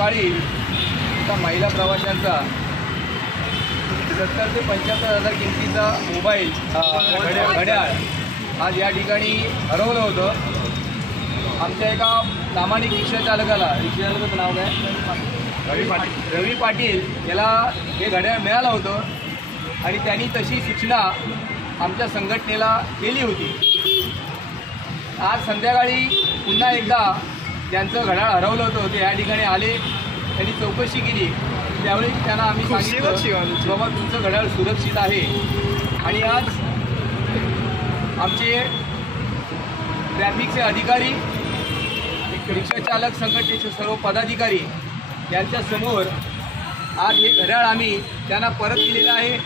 सकाळी एका महिला प्रवाशांचा 70 ते 75,000 किमतीचा मोबाईल घड्याळ आज या ठिकाणी हरवलं होतं. आमच्या एका प्रामाणिक रिक्षा चालकाचं नाव काय, रवी पाटील याला हे घड्याळ मिळालं होतं आणि त्यांनी तशी सूचना आमच्या संघटनेला केली होती. आज संध्याकाळी पुन्हा एकदा ज्यांचं घड्याळ हरवलं होतं ते या ठिकाणी आले, त्यांनी चौकशी केली. त्यावेळी त्यांना आम्ही सांगितलं बाबा तुमचं घड्याळ सुरक्षित आहे. आणि आज आमचे ट्रॅफिकचे अधिकारी, रिक्षा चालक संघटनेचे सर्व पदाधिकारी यांच्यासमोर आज हे घड्याळ आम्ही त्यांना परत दिलेलं आहे.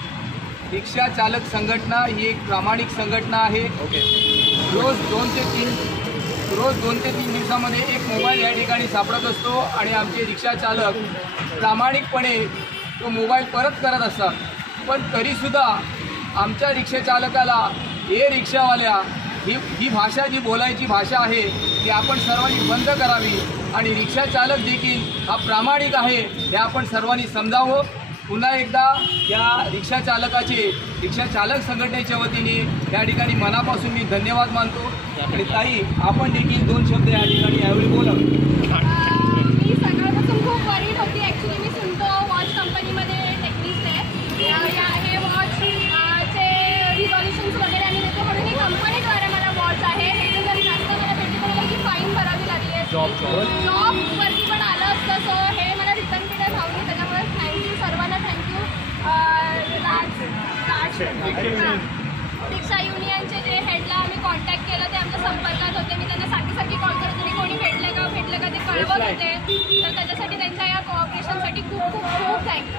रिक्षा चालक संघटना ही एक प्रामाणिक संघटना आहे. रोज 2 ते 3 दिवसामध्ये एक मोबाईल या ठिकाणी सापडत असतो आणि आमचे रिक्षा चालक प्रामाणिकपणे तो मोबाईल परत करत असतात. पण तरीसुद्धा आमच्या रिक्षा चालकाला हे रिक्षावाल्या ही भाषा जी बोलायची भाषा आहे ती आपण सर्वांनी बंद करावी आणि रिक्षा चालक देखील हा प्रामाणिक आहे हे आपण सर्वांनी समजावं. पुन्हा एकदा या रिक्षा चालक संघटनेच्या वतीने या ठिकाणी मनापासून मी धन्यवाद मानतो. आणि ताई आपण देखील 2 शब्द या ठिकाणी यावेळी बोला. मी सकाळपासून खूप वरीड होती. ॲक्च्युली मी सुनतो वॉच कंपनीमध्ये टेक्निस्ट आहे. हे वॉचचे रिझॉल्युशन्स वगैरे आम्ही देतो म्हणून ही कंपनीद्वारे मला वॉच आहे. हे जर जास्त मला भेटली तर मला की फाईन भरावी लागली आहे. जॉबवरती पण आलं असतं. सो हे मला रिटर्न पिरियड हवं. त्याच्यामुळे थँक्यू सर्वांना. थँक्यू रिक्षा युनियनचे जे हेडला आम्ही कॉन्टॅक्ट केलं ते आमच्या संपर्कात होते. मी त्यांना सारखी कॉल करत होते कोणी भेटलं का ते कळवत होते. तर त्याच्यासाठी त्यांच्या या कोऑपरेशनसाठी खूप खूप खूप थँक्यू.